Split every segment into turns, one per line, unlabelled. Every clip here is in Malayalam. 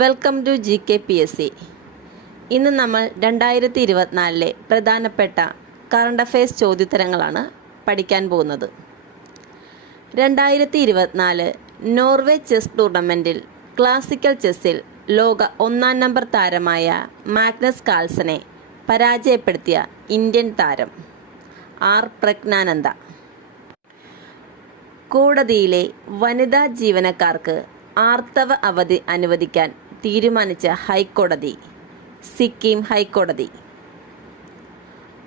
Welcome to G K P S C. ഇന്ന് നമ്മൾ രണ്ടായിരത്തി ഇരുപത്തിനാലിലെ പ്രധാനപ്പെട്ട കറണ്ട് അഫയേഴ്സ് ചോദ്യോത്തരങ്ങളാണ് പഠിക്കാൻ പോകുന്നത്. രണ്ടായിരത്തി ഇരുപത്തിനാല് നോർവേ ചെസ് ടൂർണമെന്റിൽ ക്ലാസിക്കൽ ചെസ്സിൽ ലോക ഒന്നാം നമ്പർ താരമായ മാഗ്നസ് കാൾസനെ പരാജയപ്പെടുത്തിയ ഇന്ത്യൻ താരം ആർ പ്രജ്ഞാനന്ദ. കോടതിയിലെ വനിതാ ജീവനക്കാർക്ക് ആർത്തവ അവധി അനുവദിക്കാൻ തീരുമാനിച്ച ഹൈക്കോടതി സിക്കിം ഹൈക്കോടതി.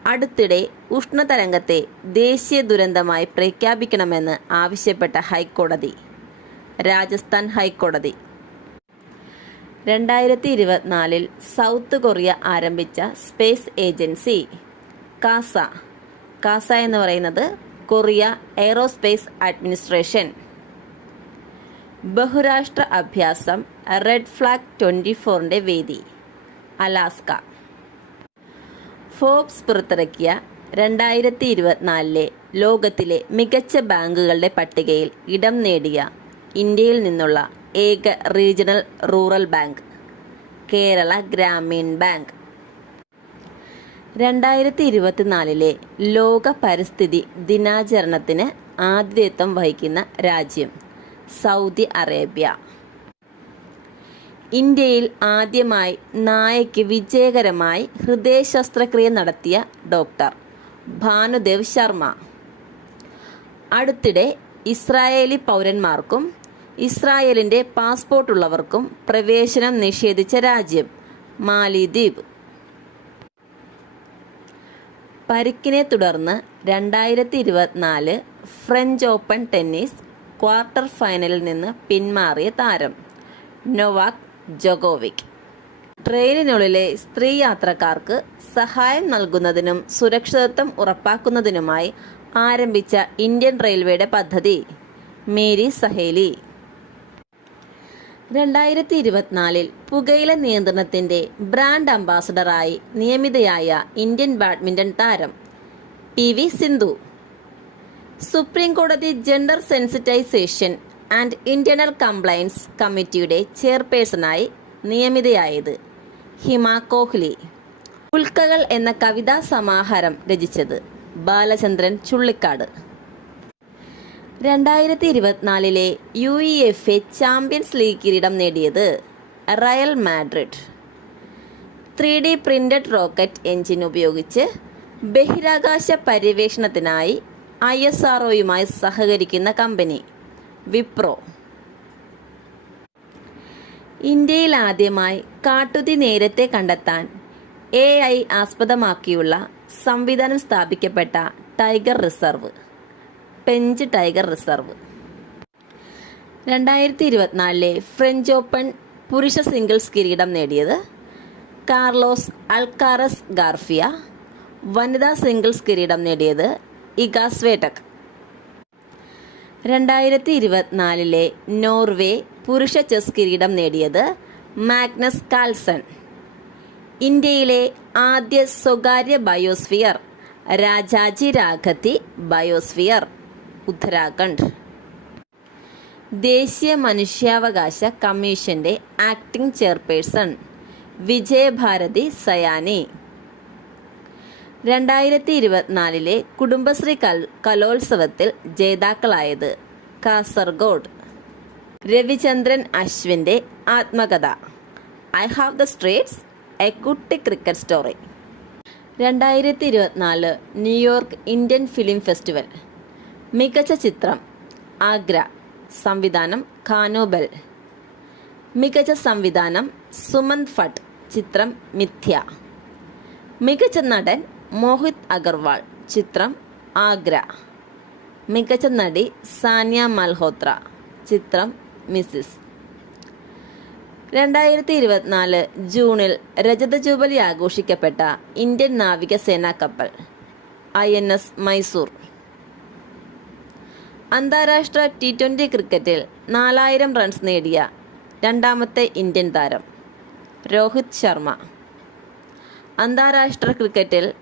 അടുത്തിടെ ഉഷ്ണതരംഗത്തെ ദേശീയ ദുരന്തമായി പ്രഖ്യാപിക്കണമെന്ന് ആവശ്യപ്പെട്ട ഹൈക്കോടതി രാജസ്ഥാൻ ഹൈക്കോടതി. രണ്ടായിരത്തി ഇരുപത്തിനാലിൽ സൗത്ത് കൊറിയ ആരംഭിച്ച സ്പേസ് ഏജൻസി കാസ. കാസ എന്ന് പറയുന്നത് കൊറിയ എയ്റോസ്പേസ് അഡ്മിനിസ്ട്രേഷൻ. ബഹുരാഷ്ട്ര അഭ്യാസം റെഡ് ഫ്ലാഗ് ട്വന്റി ഫോറിന്റെ വേദി അലാസ്ക. ഫോബ്സ് പുറത്തിറക്കിയ രണ്ടായിരത്തി ഇരുപത്തിനാലിലെ ലോകത്തിലെ മികച്ച ബാങ്കുകളുടെ പട്ടികയിൽ ഇടം നേടിയ ഇന്ത്യയിൽ നിന്നുള്ള ഏക regional rural bank Kerala Gramin bank. രണ്ടായിരത്തി ഇരുപത്തിനാലിലെ ലോക പരിസ്ഥിതി ദിനാചരണത്തിന് ആതിഥേയത്വം വഹിക്കുന്ന രാജ്യം. Saudi Arabia. ഇന്ത്യയിൽ ആദ്യമായി നായയ്ക്ക് വിജയകരമായി ഹൃദയ ശസ്ത്രക്രിയ നടത്തിയ ഡോക്ടർ ഭാനുദേവ് ശർമ്മ. അടുത്തിടെ ഇസ്രായേലി പൗരന്മാർക്കും ഇസ്രായേലിന്റെ പാസ്പോർട്ടുള്ളവർക്കും പ്രവേശനം നിഷേധിച്ച രാജ്യം മാലിദ്വീപ്. പരിക്കിനെ തുടർന്ന് രണ്ടായിരത്തി ഇരുപത്തിനാല് ഫ്രഞ്ച് ഓപ്പൺ ടെന്നീസ് ക്വാർട്ടർ ഫൈനലിൽ നിന്ന് പിന്മാറിയ താരം നൊവാക് ജോഗോവിക്. ട്രെയിനിനുള്ളിലെ സ്ത്രീ യാത്രക്കാർക്ക് സഹായം നൽകുന്നതിനും സുരക്ഷിതത്വം ഉറപ്പാക്കുന്നതിനുമായി ആരംഭിച്ച ഇന്ത്യൻ റെയിൽവേയുടെ പദ്ധതി മേരി സഹേലി. രണ്ടായിരത്തി ഇരുപത്തിനാലിൽ പുകയില നിയന്ത്രണത്തിന്റെ ബ്രാൻഡ് അംബാസഡറായി നിയമിതയായ ഇന്ത്യൻ ബാഡ്മിന്റൺ താരം പി വി സിന്ധു. സുപ്രീം കോടതി gender sensitisation and internal compliance കമ്മിറ്റിയുടെ ചെയർപേഴ്സണായി നിയമിതയായത് ഹിമ കോഹ്ലി. ഉൽക്കകൾ എന്ന കവിതാ സമാഹാരം രചിച്ചത് ബാലചന്ദ്രൻ ചുള്ളിക്കാട്. രണ്ടായിരത്തി ഇരുപത്തിനാലിലെ U E F A champions league കിരീടം നേടിയത് Real Madrid. Three D printed rocket engine ഉപയോഗിച്ച് ബഹിരാകാശ പര്യവേഷണത്തിനായി ഐ എസ് ആർ ഒയുമായി സഹകരിക്കുന്ന കമ്പനി വിപ്രോ. ഇന്ത്യയിൽ ആദ്യമായി കാട്ടുതി നേരത്തെ കണ്ടെത്താൻ എ ഐ ആസ്പദമാക്കിയുള്ള സംവിധാനം സ്ഥാപിക്കപ്പെട്ട tiger reserve Pench tiger reserve. രണ്ടായിരത്തി ഇരുപത്തിനാലിലെ ഫ്രഞ്ച് ഓപ്പൺ പുരുഷ സിംഗിൾസ് കിരീടം നേടിയത് കാർലോസ് അൽക്കാറസ് ഗാർഫിയ. വനിതാ സിംഗിൾസ് കിരീടം നേടിയത് ഇഗാസ്വേട്ടക് രണ്ടായിരത്തി ഇരുപത്തിനാലിലെ നോർവേ പുരുഷ ചെസ് കിരീടം നേടിയത് മാഗ്നസ് കാൾസൺ ഇന്ത്യയിലെ ആദ്യ സ്വകാര്യ ബയോസ്ഫിയർ രാജാജി രാഘത്തി ബയോസ്ഫിയർ ഉത്തരാഖണ്ഡ്. ദേശീയ മനുഷ്യാവകാശ കമ്മീഷന്റെ ആക്ടിംഗ് ചെയർപേഴ്സൺ വിജയഭാരതി സയാനി. രണ്ടായിരത്തി ഇരുപത്തിനാലിലെ കുടുംബശ്രീ കൽ കലോത്സവത്തിൽ ജേതാക്കളായത് കാസർഗോഡ്. രവിചന്ദ്രൻ അശ്വിന്റെ ആത്മകഥ. I have the streets a Kutti cricket story. രണ്ടായിരത്തി ഇരുപത്തിനാല് ന്യൂയോർക്ക് ഇന്ത്യൻ ഫിലിം ഫെസ്റ്റിവൽ. മികച്ച ചിത്രം ആഗ്ര. സംവിധാനം ഖാനോബൽ മികച്ച സംവിധാനം സുമന്ത് ഭട്ട്. ചിത്രം മിഥ്യ. മികച്ച നടൻ മോഹിത് അഗർവാൾ ചിത്രം ആഗ്ര. മികച്ച നടി സാനിയ മൽഹോത്ര ചിത്രം മിസിസ് രണ്ടായിരത്തി ഇരുപത്തിനാല് ജൂണിൽ രജത ജൂബലി ആഘോഷിക്കപ്പെട്ട ഇന്ത്യൻ നാവികസേനാ കപ്പൽ ഐ എൻ എസ് മൈസൂർ. അന്താരാഷ്ട്ര ടി ട്വന്റി ക്രിക്കറ്റിൽ നാലായിരം റൺസ് നേടിയ രണ്ടാമത്തെ ഇന്ത്യൻ താരം രോഹിത് ശർമ്മ. അന്താരാഷ്ട്ര ക്രിക്കറ്റിൽ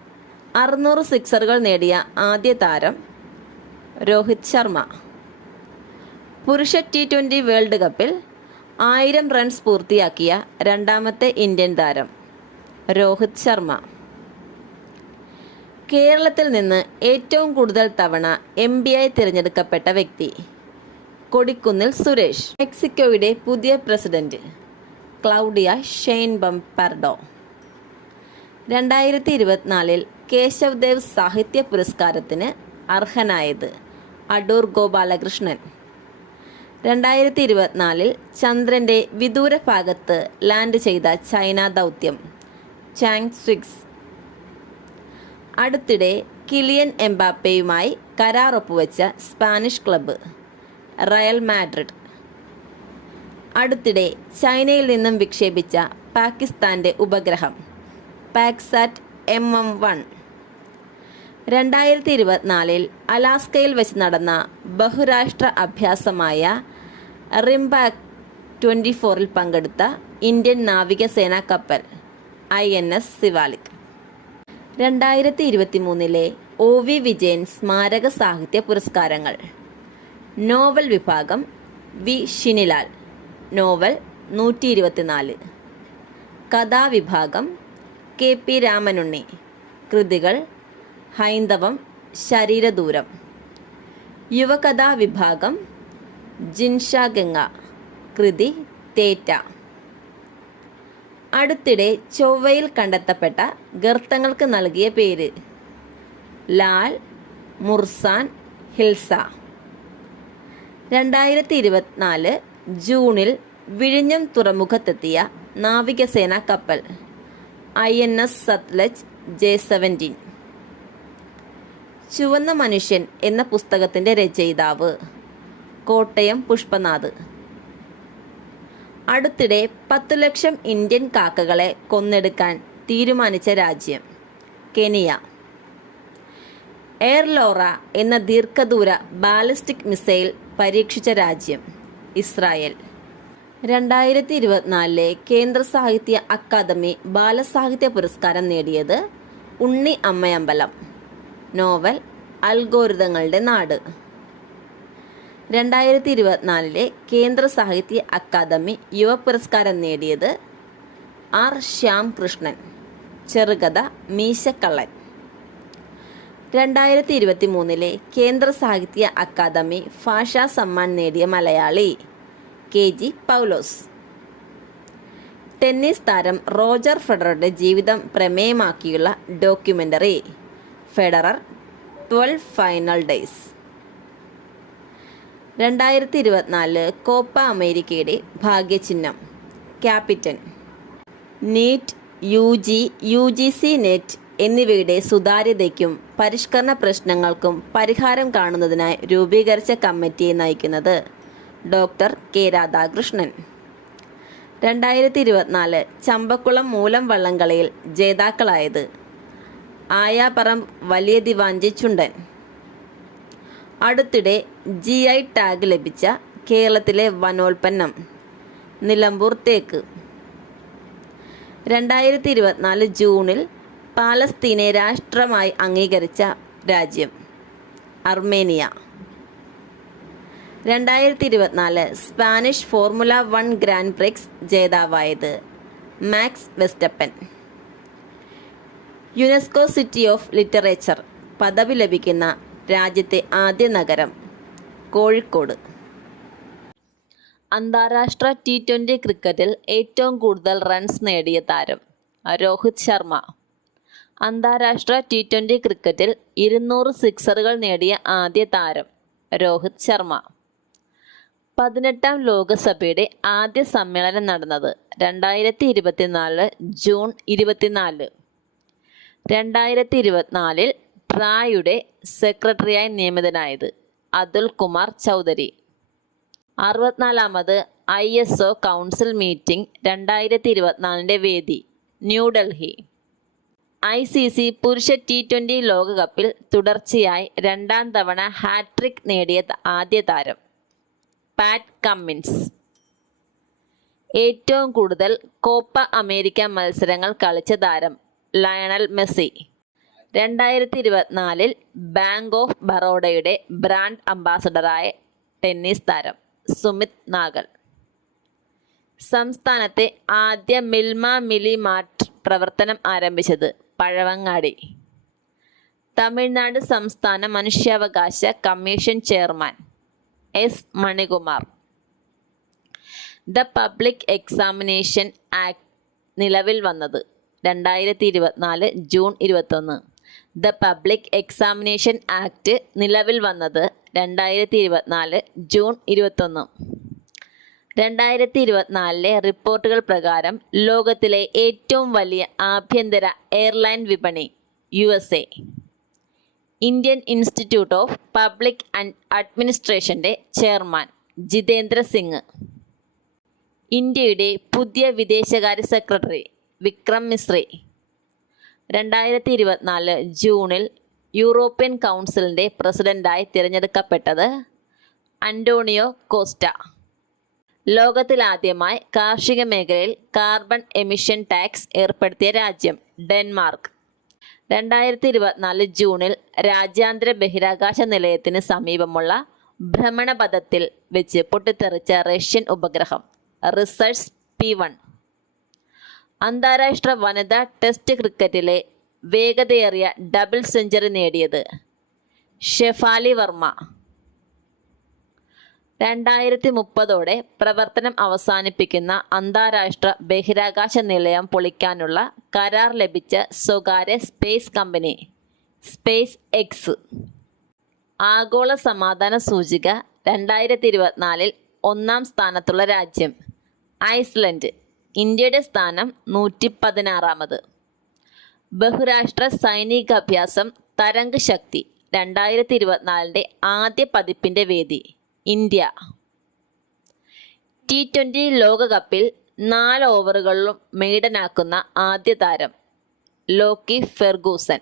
അറുന്നൂറ് സിക്സറുകൾ നേടിയ ആദ്യ താരം രോഹിത് ശർമ്മ. പുരുഷ ടി ട്വന്റി വേൾഡ് കപ്പിൽ ആയിരം റൺസ് പൂർത്തിയാക്കിയ രണ്ടാമത്തെ ഇന്ത്യൻ താരം രോഹിത് ശർമ്മ. കേരളത്തിൽ നിന്ന് ഏറ്റവും കൂടുതൽ തവണ എം ബി ആയി തിരഞ്ഞെടുക്കപ്പെട്ട വ്യക്തി കൊടിക്കുന്നിൽ സുരേഷ്. മെക്സിക്കോയുടെ പുതിയ പ്രസിഡന്റ് ക്ലൗഡിയ ഷെയ്ൻബം പെർഡോ. രണ്ടായിരത്തി ഇരുപത്തിനാലിൽ കേശവ് ദേവ് സാഹിത്യ പുരസ്കാരത്തിന് അർഹനായത് അടൂർ ഗോപാലകൃഷ്ണൻ. രണ്ടായിരത്തി ഇരുപത്തിനാലിൽ ചന്ദ്രന്റെ വിദൂര ഭാഗത്ത് ലാൻഡ് ചെയ്ത ചൈന ദൗത്യം ചാങ് സ്വിക്സ്. അടുത്തിടെ കിലിയൻ എംബാപ്പയുമായി കരാർ ഒപ്പുവെച്ച സ്പാനിഷ് ക്ലബ്ബ് റയൽ മാഡ്രിഡ്. അടുത്തിടെ ചൈനയിൽ നിന്നും വിക്ഷേപിച്ച പാകിസ്ഥാന്റെ ഉപഗ്രഹം പാക്സാറ്റ് എം എം വൺ. രണ്ടായിരത്തി ഇരുപത്തിനാലിൽ അലാസ്കയിൽ വെച്ച് നടന്ന ബഹുരാഷ്ട്ര അഭ്യാസമായ റിംബാക് ട്വന്റി ഫോറിൽ പങ്കെടുത്ത ഇന്ത്യൻ നാവികസേനാ കപ്പൽ ഐ എൻ എസ് സിവാലിക്. രണ്ടായിരത്തി ഇരുപത്തി മൂന്നിലെ ഒ വി വിജയൻ സ്മാരക സാഹിത്യ പുരസ്കാരങ്ങൾ. നോവൽ വിഭാഗം വി ഷിനിലാൽ. നോവൽ നൂറ്റി ഇരുപത്തിനാല് കഥാവിഭാഗം കെ പി രാമനുണ്ണി. കൃതികൾ ഹൈന്ദവം ശരീരദൂരം. യുവകഥാ വിഭാഗം ജിൻഷ ഗംഗ കൃതി തേറ്റ. അടുത്തിടെ ചൊവ്വയിൽ കണ്ടെത്തപ്പെട്ട ഗർത്തങ്ങൾക്ക് നൽകിയ പേര് ലാൽ മുർസാൻ ഹിൽസ. രണ്ടായിരത്തി ഇരുപത്തിനാല് ജൂണിൽ വിഴിഞ്ഞം തുറമുഖത്തെത്തിയ നാവികസേന കപ്പൽ I N S Sutlej J seventeen. ചുവന്ന മനുഷ്യൻ എന്ന പുസ്തകത്തിന്റെ രചയിതാവ് കോട്ടയം പുഷ്പനാഥ്. അടുത്തിടെ പത്തു ലക്ഷം ഇന്ത്യൻ കാക്കകളെ കൊന്നെടുക്കാൻ തീരുമാനിച്ച രാജ്യം കെനിയ. എയർലോറ എന്ന ദീർഘദൂര ബാലിസ്റ്റിക് മിസൈൽ പരീക്ഷിച്ച രാജ്യം ഇസ്രായേൽ. രണ്ടായിരത്തി ഇരുപത്തിനാലിലെ കേന്ദ്ര സാഹിത്യ അക്കാദമി ബാലസാഹിത്യ പുരസ്കാരം നേടിയത് ഉണ്ണി അമ്മയമ്പലം. നോവൽ അൽഗോരിതങ്ങളുടെ നാട്. രണ്ടായിരത്തി ഇരുപത്തിനാലിലെ കേന്ദ്ര സാഹിത്യ അക്കാദമി യുവ പുരസ്കാരം നേടിയത് ആർ ശ്യാം കൃഷ്ണൻ ചെറുകഥ മീശക്കള്ളൻ. രണ്ടായിരത്തി ഇരുപത്തി മൂന്നിലെ കേന്ദ്ര സാഹിത്യ അക്കാദമി ഭാഷാ സമ്മാൻ നേടിയ Malayali K G Paulose. Tennis താരം റോജർ ഫെഡററുടെ ജീവിതം പ്രമേയമാക്കിയുള്ള documentary Federer twelve final days. രണ്ടായിരത്തി ഇരുപത്തിനാല് കോപ്പ അമേരിക്കയുടെ ഭാഗ്യചിഹ്നം. Captain NEET U G U G C NET എന്നിവയുടെ സുതാര്യതയ്ക്കും പരിഷ്കരണ പ്രശ്നങ്ങൾക്കും പരിഹാരം കാണുന്നതിനായി രൂപീകരിച്ച കമ്മിറ്റിയെ നയിക്കുന്നത് ഡോക്ടർ കെ രാധാകൃഷ്ണൻ. രണ്ടായിരത്തി ഇരുപത്തിനാല് ചമ്പക്കുളം മൂലം വള്ളംകളിയിൽ ജേതാക്കളായത് ആയാപറം വലിയ ദിവാഞ്ചി ചുണ്ടൻ. അടുത്തിടെ ജി ഐ ടാഗ് ലഭിച്ച കേരളത്തിലെ വനോൽപ്പന്നം നിലമ്പൂർ തേക്ക്. രണ്ടായിരത്തി ഇരുപത്തിനാല് ജൂണിൽ പാലസ്തീനെ രാഷ്ട്രമായി അംഗീകരിച്ച രാജ്യം അർമേനിയ. രണ്ടായിരത്തി ഇരുപത്തിനാല് Spanish formula one grand prix ജേതാവായത് Max Verstappen. UNESCO city of literature പദവി ലഭിക്കുന്ന രാജ്യത്തെ ആദ്യ നഗരം കോഴിക്കോട്. അന്താരാഷ്ട്ര ടി ട്വന്റി ക്രിക്കറ്റിൽ ഏറ്റവും കൂടുതൽ റൺസ് നേടിയ താരം രോഹിത് ശർമ്മ. അന്താരാഷ്ട്ര ടി ട്വന്റി ക്രിക്കറ്റിൽ ഇരുന്നൂറ് സിക്സറുകൾ നേടിയ ആദ്യ താരം രോഹിത് ശർമ്മ. പതിനെട്ടാം ലോകസഭയുടെ ആദ്യ സമ്മേളനം നടന്നത് രണ്ടായിരത്തി ഇരുപത്തിനാല് ജൂൺ ഇരുപത്തിനാല് രണ്ടായിരത്തി ഇരുപത്തിനാലിൽ ട്രായുടെ സെക്രട്ടറിയായി നിയമിതനായത് Atul Kumar Chaudhary. അറുപത്തിനാലാമത് I S O council meeting രണ്ടായിരത്തി ഇരുപത്തിനാലിന്റെ വേദി ന്യൂഡൽഹി. ഐ സി സി പുരുഷ ടി ട്വന്റി ലോകകപ്പിൽ തുടർച്ചയായി രണ്ടാം തവണ ഹാട്രിക് നേടിയ ആദ്യ താരം പാറ്റ് കമ്മിൻസ്. ഏറ്റവും കൂടുതൽ കോപ്പ അമേരിക്ക മത്സരങ്ങൾ കളിച്ച താരം ലയണൽ മെസ്സി. രണ്ടായിരത്തി ഇരുപത്തിനാലിൽ ബാങ്ക് ഓഫ് ബറോഡയുടെ ബ്രാൻഡ് അംബാസഡറായ ടെന്നീസ് താരം സുമിത് നാഗൽ. സംസ്ഥാനത്തെ ആദ്യ മിൽമ മിലി മാർട്ട് പ്രവർത്തനം ആരംഭിച്ചത് പഴവങ്ങാടി. തമിഴ്നാട് സംസ്ഥാന മനുഷ്യാവകാശ commission chairman S Manikumar. The public examination act നിലവിൽ വന്നത് രണ്ടായിരത്തി ഇരുപത്തിനാല് ജൂൺ ഇരുപത്തൊന്ന്. ദ പബ്ലിക് എക്സാമിനേഷൻ ആക്ട് നിലവിൽ വന്നത് രണ്ടായിരത്തി ഇരുപത്തിനാല് ജൂൺ ഇരുപത്തൊന്ന്. രണ്ടായിരത്തി ഇരുപത്തിനാലിലെ റിപ്പോർട്ടുകൾ പ്രകാരം ലോകത്തിലെ ഏറ്റവും വലിയ ആഭ്യന്തര എയർലൈൻ വിപണി U S A Indian institute of public and അഡ്മിനിസ്ട്രേഷന്റെ chairman Jitendra Singh. ഇന്ത്യയുടെ പുതിയ വിദേശകാര്യ സെക്രട്ടറി വിക്രം മിശ്രി. രണ്ടായിരത്തി ഇരുപത്തിനാല് ജൂണിൽ യൂറോപ്യൻ കൗൺസിലിന്റെ പ്രസിഡന്റായി തിരഞ്ഞെടുക്കപ്പെട്ടത് അന്റോണിയോ കോസ്റ്റ. ലോകത്തിലാദ്യമായി കാർഷിക മേഖലയിൽ കാർബൺ എമിഷൻ ടാക്സ് ഏർപ്പെടുത്തിയ രാജ്യം ഡെൻമാർക്ക്. രണ്ടായിരത്തി ഇരുപത്തിനാല് ജൂണിൽ രാജ്യാന്തര ബഹിരാകാശ നിലയത്തിന് സമീപമുള്ള ഭ്രമണപഥത്തിൽ വെച്ച് പൊട്ടിത്തെറിച്ച റഷ്യൻ ഉപഗ്രഹം റിസർച്ച് പി വൺ. അന്താരാഷ്ട്ര വനിതാ ടെസ്റ്റ് ക്രിക്കറ്റിലെ വേഗതയേറിയ ഡബിൾ സെഞ്ചുറി നേടിയത് ഷെഫാലി വർമ്മ. രണ്ടായിരത്തി മുപ്പതോടെ പ്രവർത്തനം അവസാനിപ്പിക്കുന്ന അന്താരാഷ്ട്ര ബഹിരാകാശ നിലയം പൊളിക്കാനുള്ള കരാർ ലഭിച്ച സ്വകാര്യ സ്പേസ് കമ്പനി സ്പേസ് എക്സ്. ആഗോള സമാധാന സൂചിക രണ്ടായിരത്തി ഇരുപത്തിനാലിൽ ഒന്നാം സ്ഥാനത്തുള്ള രാജ്യം ഐസ്ലൻഡ്. ഇന്ത്യയുടെ സ്ഥാനം നൂറ്റി പതിനാറാമത് ബഹുരാഷ്ട്ര സൈനികാഭ്യാസം തരംഗ് ശക്തി രണ്ടായിരത്തി ഇരുപത്തിനാലിന്റെ ആദ്യ പതിപ്പിന്റെ വേദി ഇന്ത്യ. ടി ട്വന്റി ലോകകപ്പിൽ നാല് ഓവറുകളിലും മെയ്ഡനാക്കുന്ന ആദ്യ താരം ലോക്കി ഫെർഗൂസൻ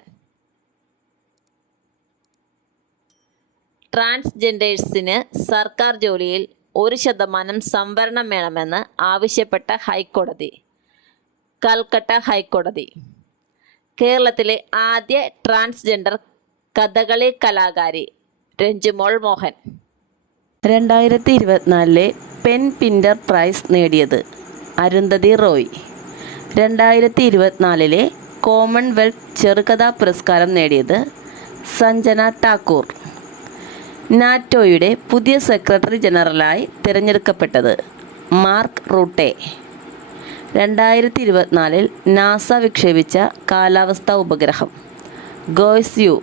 ട്രാൻസ്ജെൻഡേഴ്സിന് സർക്കാർ ജോലിയിൽ ഒരു ശതമാനം സംവരണം വേണമെന്ന് ആവശ്യപ്പെട്ട ഹൈക്കോടതി. കൽക്കട്ട ഹൈക്കോടതി. കേരളത്തിലെ ആദ്യ ട്രാൻസ്ജെൻഡർ കഥകളി കലാകാരി രഞ്ജുമോൾ മോഹൻ.
രണ്ടായിരത്തി ഇരുപത്തിനാലിലെ പെൻ പിൻഡർ പ്രൈസ് നേടിയത് അരുന്ധതി റോയ്. രണ്ടായിരത്തി ഇരുപത്തിനാലിലെ കോമൺവെൽത്ത് ചെറുകഥാ പുരസ്കാരം നേടിയത് സഞ്ജന ടാക്കൂർ നാറ്റോയുടെ പുതിയ സെക്രട്ടറി ജനറലായി തിരഞ്ഞെടുക്കപ്പെട്ടത് മാർക്ക് റൂട്ടെ. രണ്ടായിരത്തി ഇരുപത്തിനാലിൽ നാസ വിക്ഷേപിച്ച കാലാവസ്ഥാ ഉപഗ്രഹം ഗോയ്സ്യു.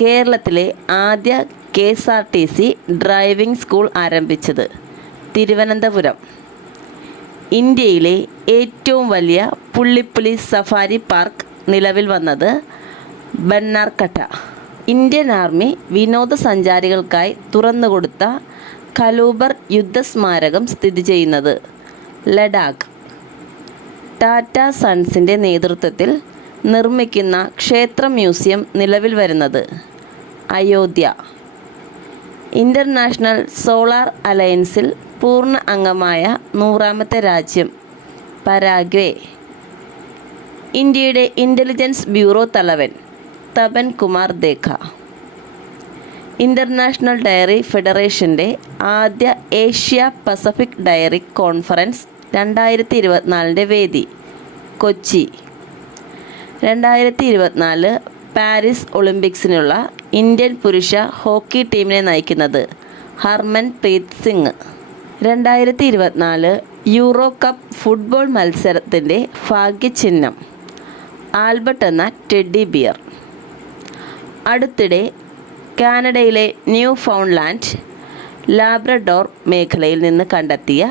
കേരളത്തിലെ ആദ്യ K S R T C driving school ആരംഭിച്ചത് തിരുവനന്തപുരം. ഇന്ത്യയിലെ ഏറ്റവും വലിയ പുള്ളിപ്പുലി സഫാരി പാർക്ക് നിലവിൽ വന്നത് ബന്നാർക്കട്ട ഇന്ത്യൻ ആർമി വിനോദസഞ്ചാരികൾക്കായി തുറന്നുകൊടുത്ത കലൂബർ യുദ്ധസ്മാരകം സ്ഥിതി ചെയ്യുന്നത് ലഡാക്ക്. ടാറ്റ സൺസിന്റെ നേതൃത്വത്തിൽ നിർമ്മിക്കുന്ന ക്ഷേത്ര മ്യൂസിയം നിലവിൽ വരുന്നത് അയോധ്യ. ഇന്റർനാഷണൽ സോളാർ അലയൻസിൽ പൂർണ അംഗമായ നൂറാമത്തെ രാജ്യം പരാഗ്വേ. ഇന്ത്യയുടെ ഇന്റലിജൻസ് ബ്യൂറോ തലവൻ. തപൻ കുമാർ ദേഖ. ഇന്റർനാഷണൽ ഡയറി ഫെഡറേഷന്റെ ആദ്യ ഏഷ്യ പസഫിക് ഡയറി കോൺഫറൻസ് രണ്ടായിരത്തി ഇരുപത്തിനാലിന്റെ വേദി കൊച്ചി. രണ്ടായിരത്തി ഇരുപത്തിനാല് പാരീസ് ഒളിമ്പിക്സിനുള്ള ഇന്ത്യൻ പുരുഷ ഹോക്കി ടീമിനെ നയിക്കുന്നത് ഹർമൻ പ്രീത് സിംഗ്. രണ്ടായിരത്തി ഇരുപത്തിനാല് യൂറോ കപ്പ് ഫുട്ബോൾ മത്സരത്തിന്റെ ഭാഗ്യചിഹ്നം ആൽബർട്ട് എന്ന ടെഡി ബിയർ. അടുത്തിടെ കാനഡയിലെ ന്യൂ ഫൗണ്ട്ലാൻഡ് ലാബ്രഡോർ മേഖലയിൽ നിന്ന് കണ്ടെത്തിയ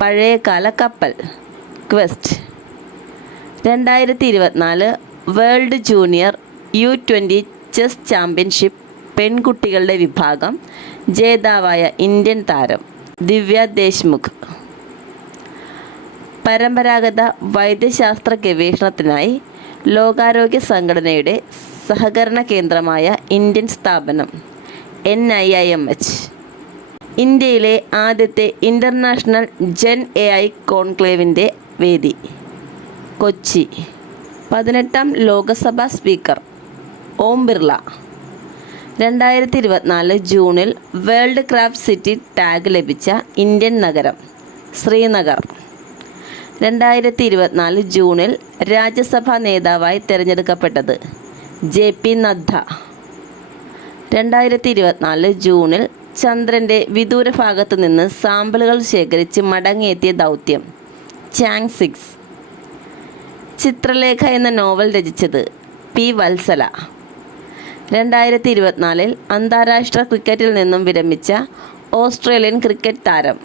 പഴയകാല കപ്പൽ ക്വസ്റ്റ്. രണ്ടായിരത്തി ഇരുപത്തിനാല് world junior U twenty chess championship പെൺകുട്ടികളുടെ വിഭാഗം ജേതാവായ ഇന്ത്യൻ താരം ദിവ്യ ദേശ്മുഖ്. പരമ്പരാഗത വൈദ്യശാസ്ത്ര ഗവേഷണത്തിനായി ലോകാരോഗ്യ സംഘടനയുടെ സഹകരണ കേന്ദ്രമായ ഇന്ത്യൻ സ്ഥാപനം N I I M H. ഇന്ത്യയിലെ ആദ്യത്തെ ഇന്റർനാഷണൽ ജെൻ എ ഐ കോൺക്ലേവിന്റെ വേദി കൊച്ചി. പതിനെട്ടാം ലോകസഭാ സ്പീക്കർ ഓം ബിർള. രണ്ടായിരത്തി ഇരുപത്തിനാല് ജൂണിൽ വേൾഡ് ക്രാഫ്റ്റ് സിറ്റി ടാഗ് ലഭിച്ച ഇന്ത്യൻ നഗരം ശ്രീനഗർ. രണ്ടായിരത്തി ഇരുപത്തിനാല് ജൂണിൽ രാജ്യസഭാ നേതാവായി തിരഞ്ഞെടുക്കപ്പെട്ടത് ജെ പി നദ്ദ. രണ്ടായിരത്തി ഇരുപത്തിനാല് ജൂണിൽ ചന്ദ്രന്റെ വിദൂര ഭാഗത്തു നിന്ന് സാമ്പിളുകൾ ശേഖരിച്ച് മടങ്ങിയെത്തിയ ദൗത്യം. Chang six. ചിത്രലേഖ എന്ന നോവൽ രചിച്ചത് പി വത്സല. രണ്ടായിരത്തി ഇരുപത്തിനാലിൽ അന്താരാഷ്ട്ര ക്രിക്കറ്റിൽ നിന്നും വിരമിച്ച ഓസ്ട്രേലിയൻ ക്രിക്കറ്റ് താരം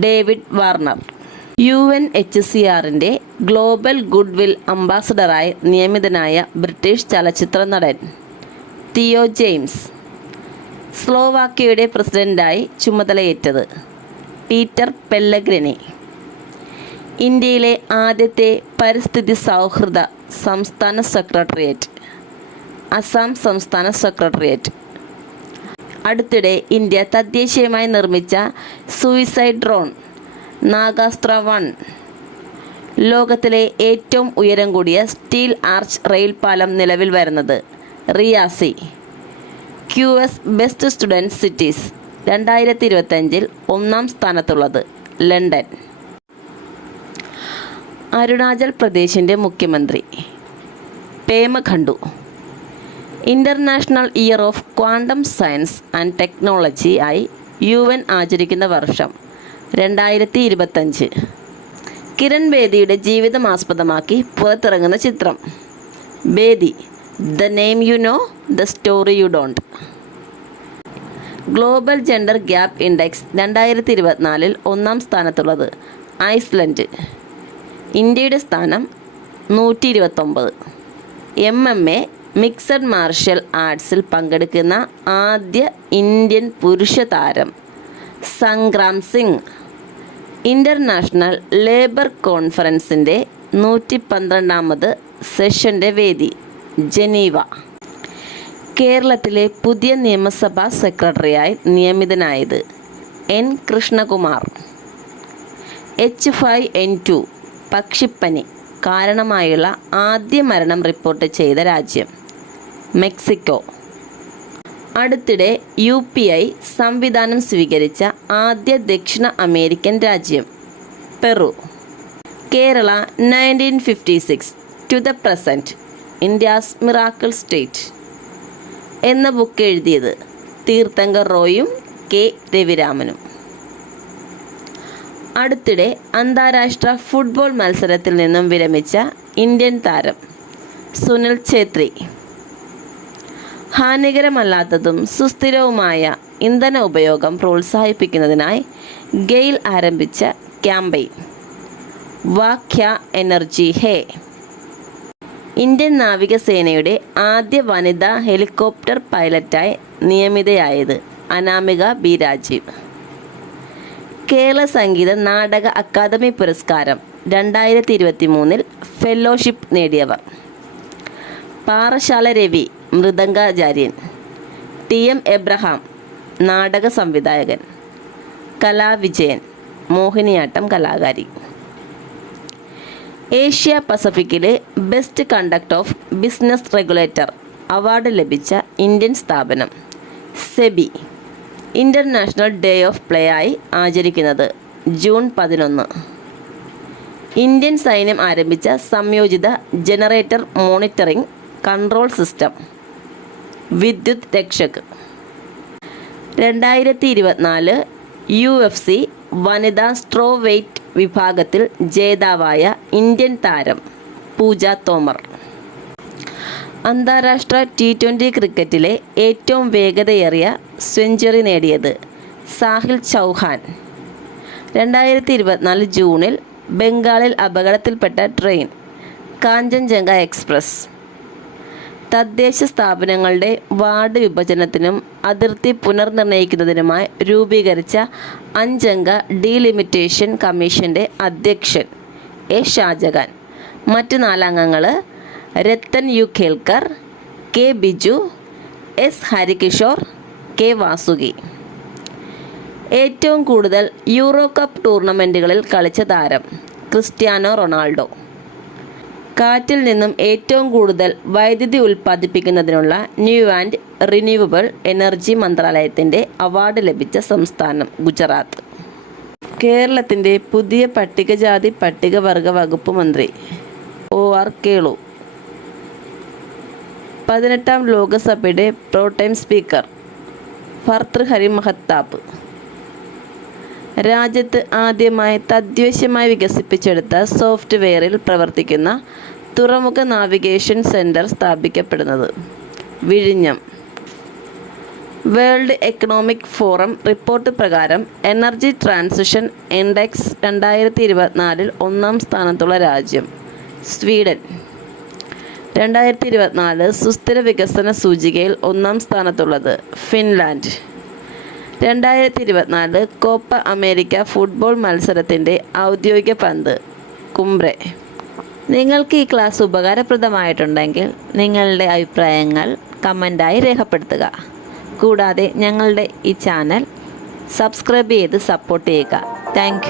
David Warner. U N H C ആറിന്റെ ഗ്ലോബൽ ഗുഡ്വിൽ അംബാസഡറായി നിയമിതനായ ബ്രിട്ടീഷ് ചലച്ചിത്ര നടൻ തിയോ ജെയിംസ് സ്ലോവാക്യയുടെ പ്രസിഡന്റായി ചുമതലയേറ്റത് പീറ്റർ പെല്ലഗ്രിനെ. ഇന്ത്യയിലെ ആദ്യത്തെ പരിസ്ഥിതി സൗഹൃദ സംസ്ഥാന സെക്രട്ടേറിയറ്റ് അസം സംസ്ഥാന സെക്രട്ടേറിയറ്റ്. അടുത്തിടെ ഇന്ത്യ തദ്ദേശീയമായി നിർമ്മിച്ച സൂയിസൈഡ് ഡ്രോൺ നാഗാസ്ത്ര വൺ. ലോകത്തിലെ ഏറ്റവും ഉയരം കൂടിയ സ്റ്റീൽ ആർച്ച് റെയിൽ പാലം നിലവിൽ വരുന്നത് Reasi. Q S best student cities രണ്ടായിരത്തി ഇരുപത്തഞ്ചിൽ ഒന്നാം സ്ഥാനത്തുള്ളത് ലണ്ടൻ. അരുണാചൽ പ്രദേശിന്റെ മുഖ്യമന്ത്രി Pema Khandu international year of quantum science and technology ആയി യു എൻ ആചരിക്കുന്ന വർഷം രണ്ടായിരത്തി ഇരുപത്തഞ്ച് കിരൺ ബേദിയുടെ ജീവിതം ആസ്പദമാക്കി പുറത്തിറങ്ങുന്ന ചിത്രം. Bedi the name you know the story you don't. Global gender gap index രണ്ടായിരത്തി ഇരുപത്തിനാലിൽ ഒന്നാം സ്ഥാനത്തുള്ളത് ഐസ്ലൻഡ്. ഇന്ത്യയുടെ സ്ഥാനം നൂറ്റി ഇരുപത്തൊമ്പത് M M A mixed martial ആർട്സിൽ പങ്കെടുക്കുന്ന ആദ്യ ഇന്ത്യൻ പുരുഷ താരം സംഗ്രാം സിംഗ്. ഇന്റർനാഷണൽ ലേബർ കോൺഫറൻസിന്റെ നൂറ്റി പന്ത്രണ്ടാമത് സെഷന്റെ വേദി ജനീവ. കേരളത്തിലെ പുതിയ നിയമസഭാ സെക്രട്ടറിയായി നിയമിതനായത് N. Krishnakumar. H five N two പക്ഷിപ്പനി കാരണമായുള്ള ആദ്യ മരണം റിപ്പോർട്ട് ചെയ്ത രാജ്യം മെക്സിക്കോ. അടുത്തിടെ യു പി ഐ സംവിധാനം സ്വീകരിച്ച ആദ്യ ദക്ഷിണ അമേരിക്കൻ രാജ്യം Peru. Kerala nineteen fifty six to the present India's miracle state എന്ന ബുക്ക് എഴുതിയത് തീർത്ഥങ്കർ റോയും കെ രവിരാമനും. അടുത്തിടെ അന്താരാഷ്ട്ര ഫുട്ബോൾ മത്സരത്തിൽ നിന്നും വിരമിച്ച ഇന്ത്യൻ താരം സുനിൽ ഛേത്രി. ഹാനികരമല്ലാത്തതും സുസ്ഥിരവുമായ ഇന്ധന ഉപയോഗം പ്രോത്സാഹിപ്പിക്കുന്നതിനായി ഗെയിൽ ആരംഭിച്ച ക്യാമ്പയിൻ. വാഖ്യ എനർജി ഹേ. ഇന്ത്യൻ നാവികസേനയുടെ ആദ്യ വനിതാ ഹെലികോപ്റ്റർ പൈലറ്റായി നിയമിതയായത് അനാമിക ബി. രാജീവ്. കേരള സംഗീത നാടക അക്കാദമി പുരസ്കാരം രണ്ടായിരത്തി ഇരുപത്തി മൂന്നിൽ ഫെലോഷിപ്പ് നേടിയവർ. പാറശാല രവി മൃദംഗാചാര്യൻ. ടി. എം. എബ്രഹാം നാടക സംവിധായകൻ. കലാവിജയൻ മോഹിനിയാട്ടം കലാകാരി. Asia പസഫിക്കിലെ best conduct of business regulator award ലഭിച്ച ഇന്ത്യൻ സ്ഥാപനം SEBI international day of play ആയി ആചരിക്കുന്നത് ജൂൺ പതിനൊന്ന്. ഇന്ത്യൻ സൈന്യം ആരംഭിച്ച സംയോജിത generator monitoring control system Vidyut Rakshak. രണ്ടായിരത്തി ഇരുപത്തിനാല് യു എഫ് സി വനിതാ സ്ട്രോ വെയ്റ്റ് വിഭാഗത്തിൽ ജേതാവായ ഇന്ത്യൻ താരം പൂജ തോമർ. അന്താരാഷ്ട്ര ടി ട്വന്റി ക്രിക്കറ്റിലെ ഏറ്റവും വേഗതയേറിയ സെഞ്ചുറി നേടിയത് സാഹിൽ ചൗഹാൻ. രണ്ടായിരത്തി ഇരുപത്തിനാല് ജൂണിൽ ബംഗാളിൽ അപകടത്തിൽപ്പെട്ട ട്രെയിൻ കാഞ്ചൻജംഗ എക്സ്പ്രസ്. തദ്ദേശ സ്ഥാപനങ്ങളുടെ വാർഡ് വിഭജനത്തിനും അതിർത്തി പുനർനിർണയിക്കുന്നതിനുമായി രൂപീകരിച്ച അഞ്ചംഗ ഡീലിമിറ്റേഷൻ കമ്മീഷന്റെ അധ്യക്ഷൻ എ ഷാജഹാൻ മറ്റ് നാലംഗങ്ങൾ Rattan U Khelkar K Biju S Harikishore K Vasuki. ഏറ്റവും കൂടുതൽ യൂറോ കപ്പ് ടൂർണമെന്റുകളിൽ കളിച്ച താരം ക്രിസ്ത്യാനോ റൊണാൾഡോ. കാറ്റിൽ നിന്നും ഏറ്റവും കൂടുതൽ വൈദ്യുതി ഉൽപ്പാദിപ്പിക്കുന്നതിനുള്ള ന്യൂ ആൻഡ് റിന്യൂവബിൾ എനർജി മന്ത്രാലയത്തിന്റെ അവാർഡ് ലഭിച്ച സംസ്ഥാനം ഗുജറാത്ത്. കേരളത്തിന്റെ പുതിയ പട്ടികജാതി പട്ടികവർഗ വകുപ്പ് മന്ത്രി ഒ ആർ കേളു. പതിനെട്ടാം ലോകസഭയുടെ pro tem speaker Bhartruhari Mahtab. രാജ്യത്ത് ആദ്യമായി തദ്ദേശീയമായി വികസിപ്പിച്ചെടുത്ത സോഫ്റ്റ്വെയറിൽ പ്രവർത്തിക്കുന്ന തുറമുഖ നാവിഗേഷൻ സെന്റർ സ്ഥാപിക്കപ്പെടുന്നത്. വിഴിഞ്ഞം. വേൾഡ് എക്കണോമിക് ഫോറം റിപ്പോർട്ട് പ്രകാരം എനർജി ട്രാൻസിഷൻ ഇൻഡെക്സ് രണ്ടായിരത്തി ഇരുപത്തിനാലിൽ ഒന്നാം സ്ഥാനത്തുള്ള രാജ്യം സ്വീഡൻ. രണ്ടായിരത്തി ഇരുപത്തിനാല് സുസ്ഥിര വികസന സൂചികയിൽ ഒന്നാം സ്ഥാനത്തുള്ളത് ഫിൻലാൻഡ്. രണ്ടായിരത്തി ഇരുപത്തിനാല് കോപ്പ അമേരിക്ക ഫുട്ബോൾ മത്സരത്തിന്റെ ഔദ്യോഗിക പന്ത് കുംബ്രെ.
നിങ്ങൾക്ക് ഈ ക്ലാസ് ഉപകാരപ്രദമായിട്ടുണ്ടെങ്കിൽ നിങ്ങളുടെ അഭിപ്രായങ്ങൾ കമന്റായി രേഖപ്പെടുത്തുക. കൂടാതെ ഞങ്ങളുടെ ഈ ചാനൽ സബ്സ്ക്രൈബ് ചെയ്ത് സപ്പോർട്ട് ചെയ്യുക. താങ്ക്